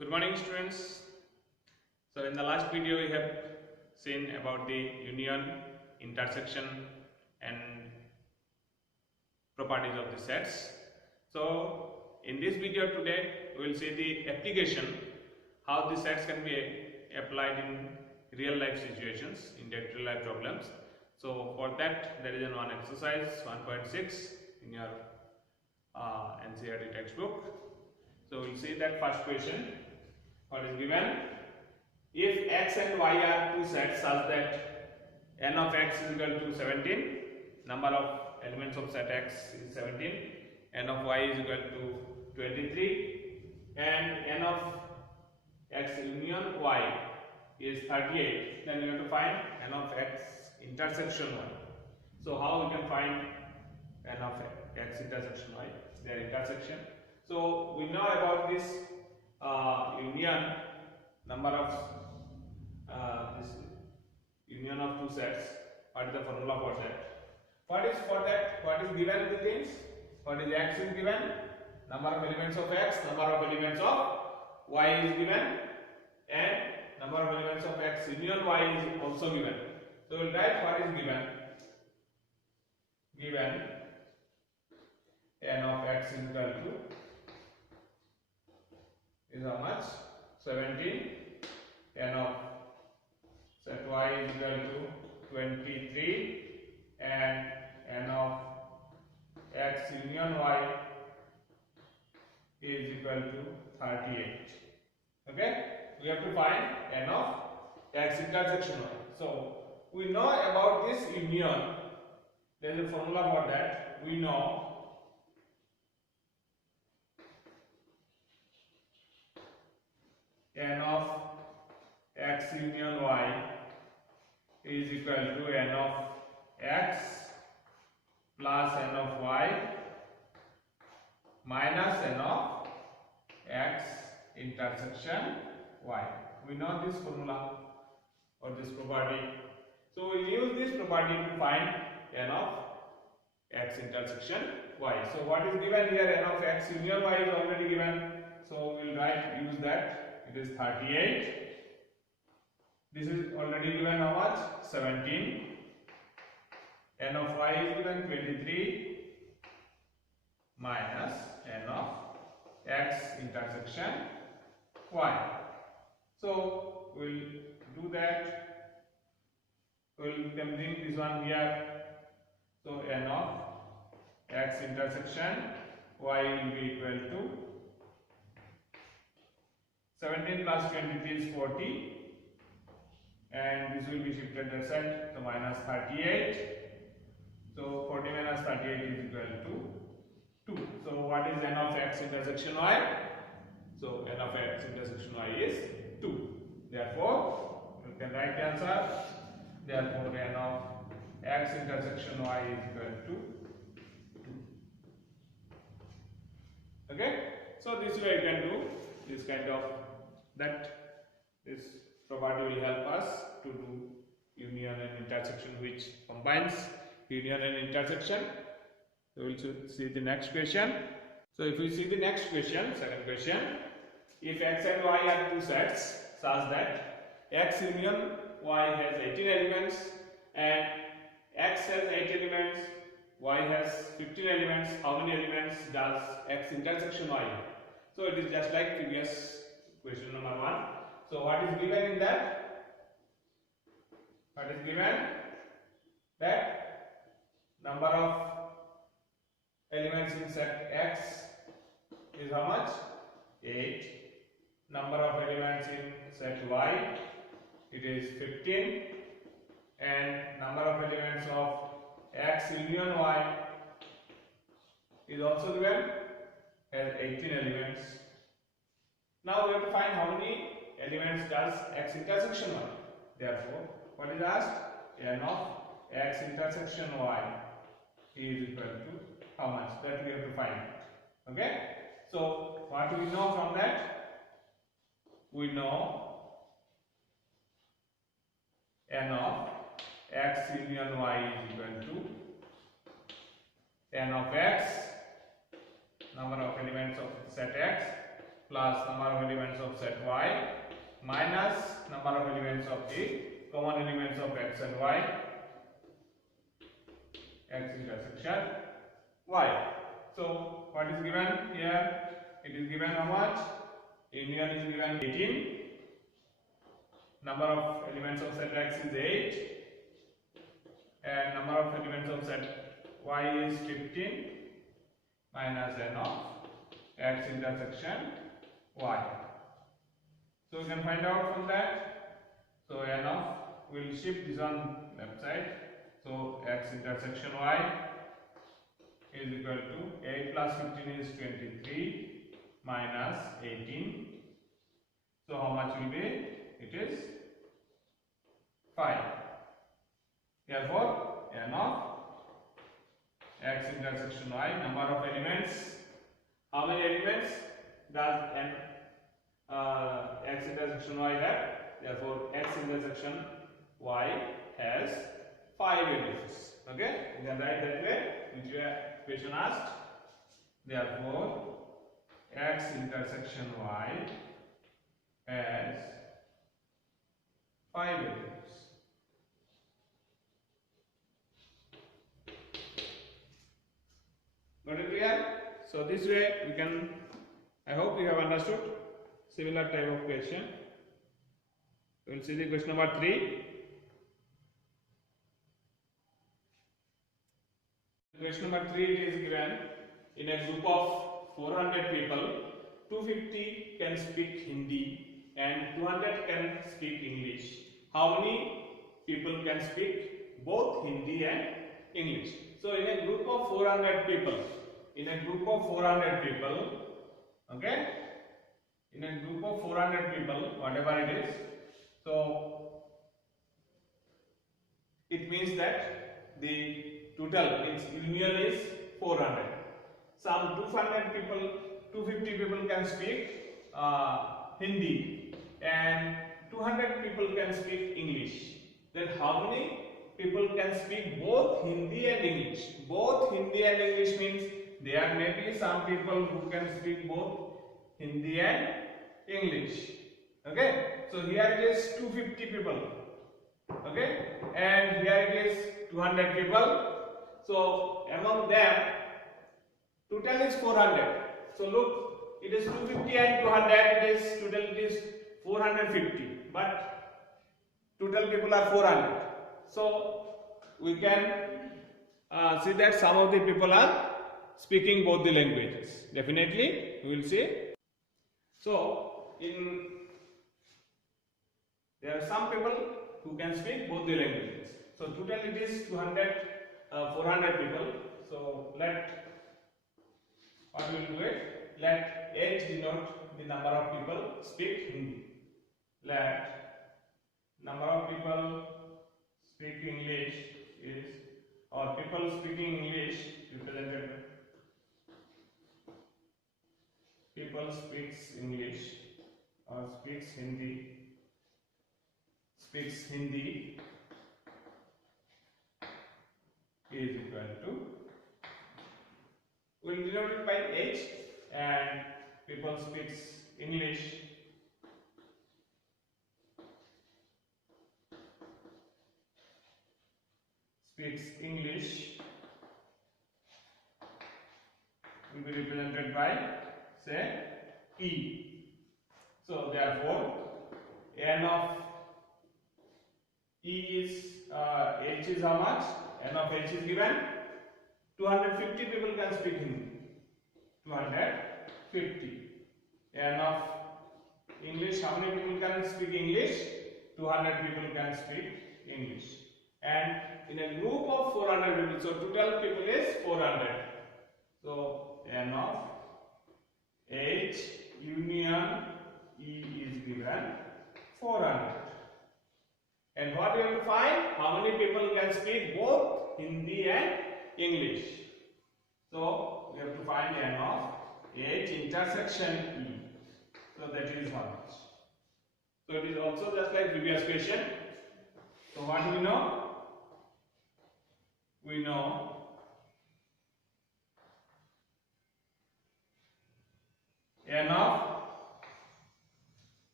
Good morning, students. So in the last video we have seen about the union, intersection and properties of the sets. So in this video today we will see the application, how the sets can be applied in real life situations, in real life problems. So for that there is one exercise 1.6 in your NCERT textbook. So we'll see that first question. What is given? If x and y are two sets such that n of x is equal to 17, number of elements of set x is 17, n of y is equal to 23, and n of x union y is 38, then you have to find n of x intersection y. So how we can find n of x intersection y, their intersection? So we know about this union, number of this union of two sets. What is the formula for that? What is for that? What is given in the things? What is x is given? Number of elements of x, number of elements of y is given, and number of elements of x union y is also given. So we will write what is given. Given n of x is equal to is how much? 17. N of set y is equal to 23, and n of x union y is equal to 38. Okay, we have to find n of x intersection y. So we know about this union. There is a formula for that. We know n of x union y is equal to n of x plus n of y minus n of x intersection y. We know this formula or this property. So we will use this property to find n of x intersection y. So what is given here? N of x union y is already given. So we will use that. It is 38. This is already given how much? 17. N of y is given 23 minus n of x intersection y. So we will do that. We can bring this one here. So n of x intersection y will be equal to 17 plus 23 is 40, and this will be shifted that side, so minus 38. So 40 minus 38 is equal to 2. So what is n of x intersection y? So n of x intersection y is 2. Therefore, you can write the answer. Therefore, n of x intersection y is equal to 2. Okay? So this way you can do this kind of this property will help us to do union and intersection, which combines union and intersection. So we will see the next question. So if we see the next question, second question, if x and y are two sets such that x union y has 18 elements and x has 8 elements, y has 15 elements, how many elements does x intersection y have? So it is just like previous question number 1. So what is given in that? What is given? That number of elements in set x is how much? 8. Number of elements in set y, it is 15, and number of elements of x union y is also given as 18 elements. Now we have to find how many elements does x intersection y. Therefore, what is asked? N of x intersection y is equal to how much? That we have to find. Okay? So what do we know from that? We know n of x union y is equal to n of x, number of elements of set x, plus number of elements of set y minus number of elements of the common elements of x and y, x intersection y. So what is given here? It is given how much? Union is given 18. Number of elements of set x is 8. And number of elements of set y is 15 minus n of x intersection y. So we can find out from that. So n of, we will shift this on left side. So x intersection y is equal to 8 plus 15 is 23 minus 18. So how much will be? It is 5. Therefore, n of x intersection y, number of elements. How many elements does n x intersection y have? Therefore, x intersection y has 5 elements. Okay, you can write that way, which your question asked. Therefore, x intersection y has 5 elements. Got it clear? So this way we can, I hope you have understood similar type of question. We will see the question number 3. Question number 3, it is given in a group of 400 people, 250 can speak Hindi and 200 can speak English. How many people can speak both Hindi and English? So in a group of 400 people, okay, in a group of 400 people, whatever it is, so it means that the total, its union is 400. Some 200 people, 250 people can speak Hindi and 200 people can speak English. Then how many people can speak both Hindi and English? Both Hindi and English means there may be some people who can speak both Hindi and English. Okay, so here it is 250 people. Okay, and here it is 200 people. So among them, total is 400. So look, it is 250 and 200. It is total. It is 450. But total people are 400. So we can see that some of the people are speaking both the languages. Definitely, we will see. So there are some people who can speak both the languages. So total it is 400 people. So what we will do it? Let H denote the number of people speak Hindi. Let number of people speak English is, or people speaking English represented. People speaks English or speaks Hindi. Speaks Hindi is equal to, we will denote it by H, and people speaks English will be represented by, say, E. So therefore n of E is H is how much? N of H is given 250 people can speak Hindi. 250. N of English, how many people can speak English? 200 people can speak English. And in a group of 400 people, so total people is 400. So N of H union E is given 400. And what we have to find? How many people can speak both Hindi and English? So we have to find N of H intersection E. So that is how much. So it is also just like previous question. So what do we know? We know N of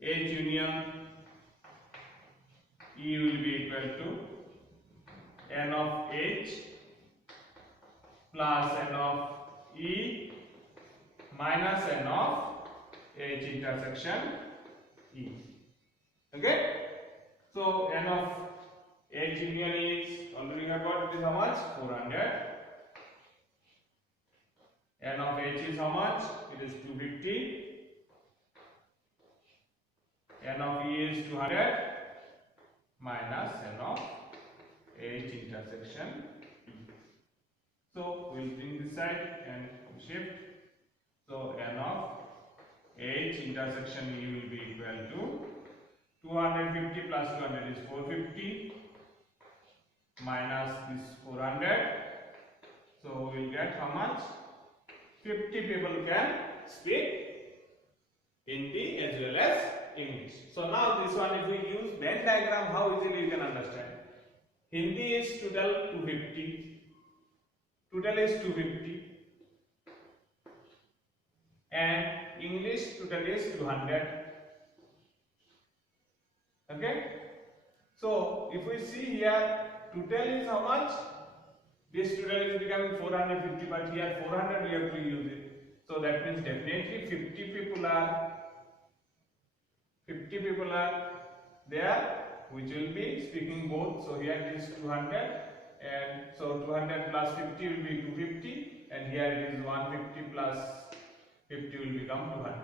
H union E will be equal to N of H plus N of E minus N of H intersection E. Okay? So N of H union is already have got, it is how much? 400. N of H is how much? It is 250. N of E is 200 minus N of H intersection E. So we will bring this side and shift. So N of H intersection E will be equal to 250 plus 200 is 450 minus this 400. So we will get how much? 50 people can speak Hindi as well as English. So now this one, if we use Venn diagram, how easily you can understand. Hindi is total 250. Total is 250. And English total is 200. Okay? So if we see here, total is how much? This total is becoming 450, but here 400 we have to use it. So that means definitely 50 people are there which will be speaking both. So here it is 200, and so 200 plus 50 will be 250, and here it is 150 plus 50 will become 200.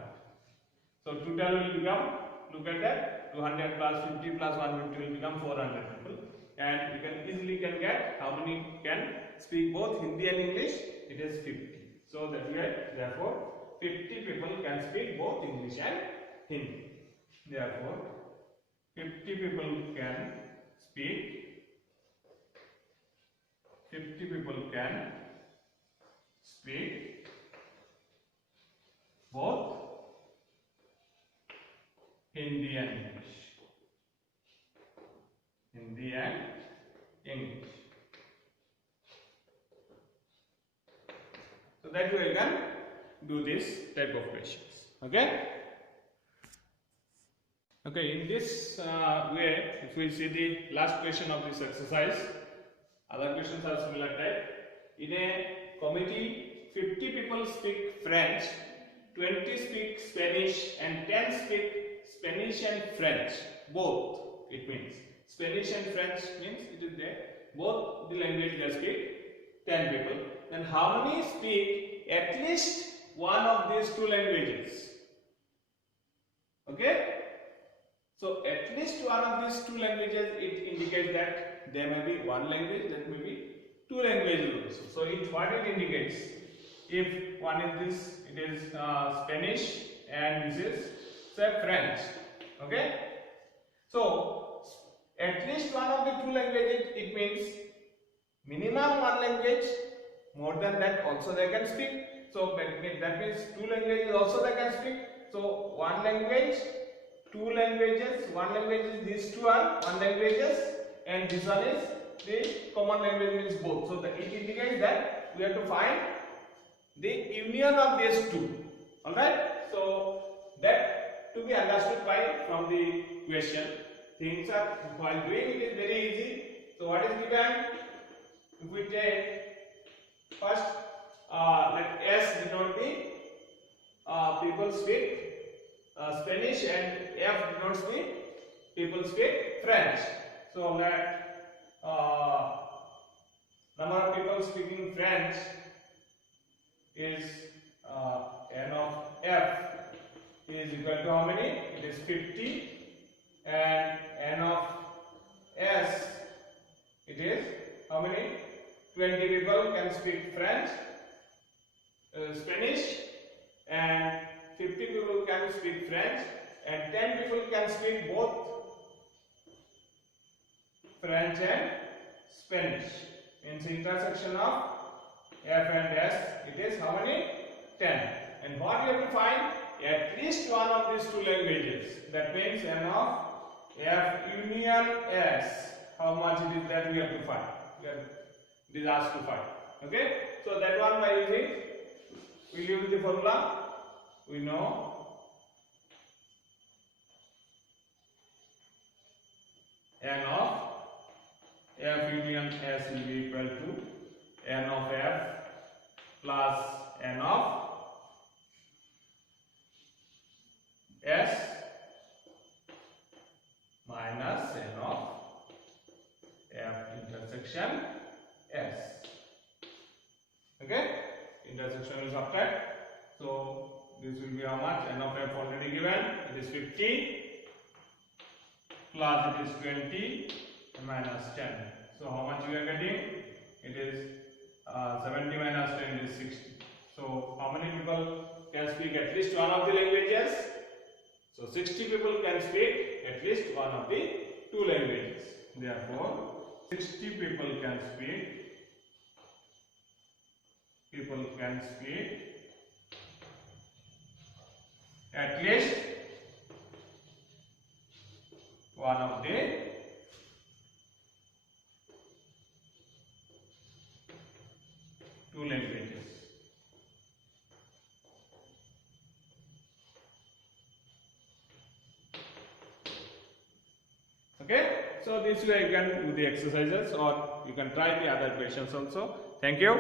So total will become, look at that, 200 plus 50 plus 150 will become 400 people. And you can easily get how many can speak both Hindi and English. It is 50. So that way, therefore 50 people can speak both English and Hindi. Therefore 50 people can speak 50 people can speak both Hindi and English. Hindi and English. So that way you can do this type of questions. Okay? Okay, in this way, if we see the last question of this exercise, other questions are similar type. In a committee, 50 people speak French, 20 speak Spanish, and 10 speak Spanish and French. Both, it means. Spanish and French means it is there. Both the language they speak, 10 people. Then how many speak at least one of these two languages? Okay? So at least one of these two languages, it indicates that there may be one language, that may be two languages also. So what it indicates? If one is this, it is Spanish, and this is say French. Okay? So at least one of the two languages, it means minimum one language, more than that also they can speak. So that means two languages also they can speak. So one language, two languages, one language is these two are one languages, and this one is the common language, means both. So it indicates that we have to find the union of these two. Alright? So that to be understood by from the question. Things are, while doing it is very easy. So what is given? If we take first, let S denote the people speak Spanish, and F denotes the people speak French. So let number of people speaking French is N of F is equal to how many? It is 50. And N of S, it is how many? 20 people can speak French, Spanish, and 50 people can speak French, and 10 people can speak both French and Spanish. Means intersection of F and S, it is how many? 10. And what we have to find? At least one of these two languages. That means N of F union S. How much it is that we have to find? It is asked to find. Okay? So that one by using, we use the formula. We know intersection S. Okay, intersection will subtract. So this will be how much? N of f already given. It is 50 plus it is 20 minus 10. So how much we are getting? It is 70 minus 10 is 60. So how many people can speak at least one of the languages? So 60 people can speak at least one of the two languages. Therefore 60 people can speak at least one of the two languages. Okay, so this way you can do the exercises or you can try the other questions also. Thank you.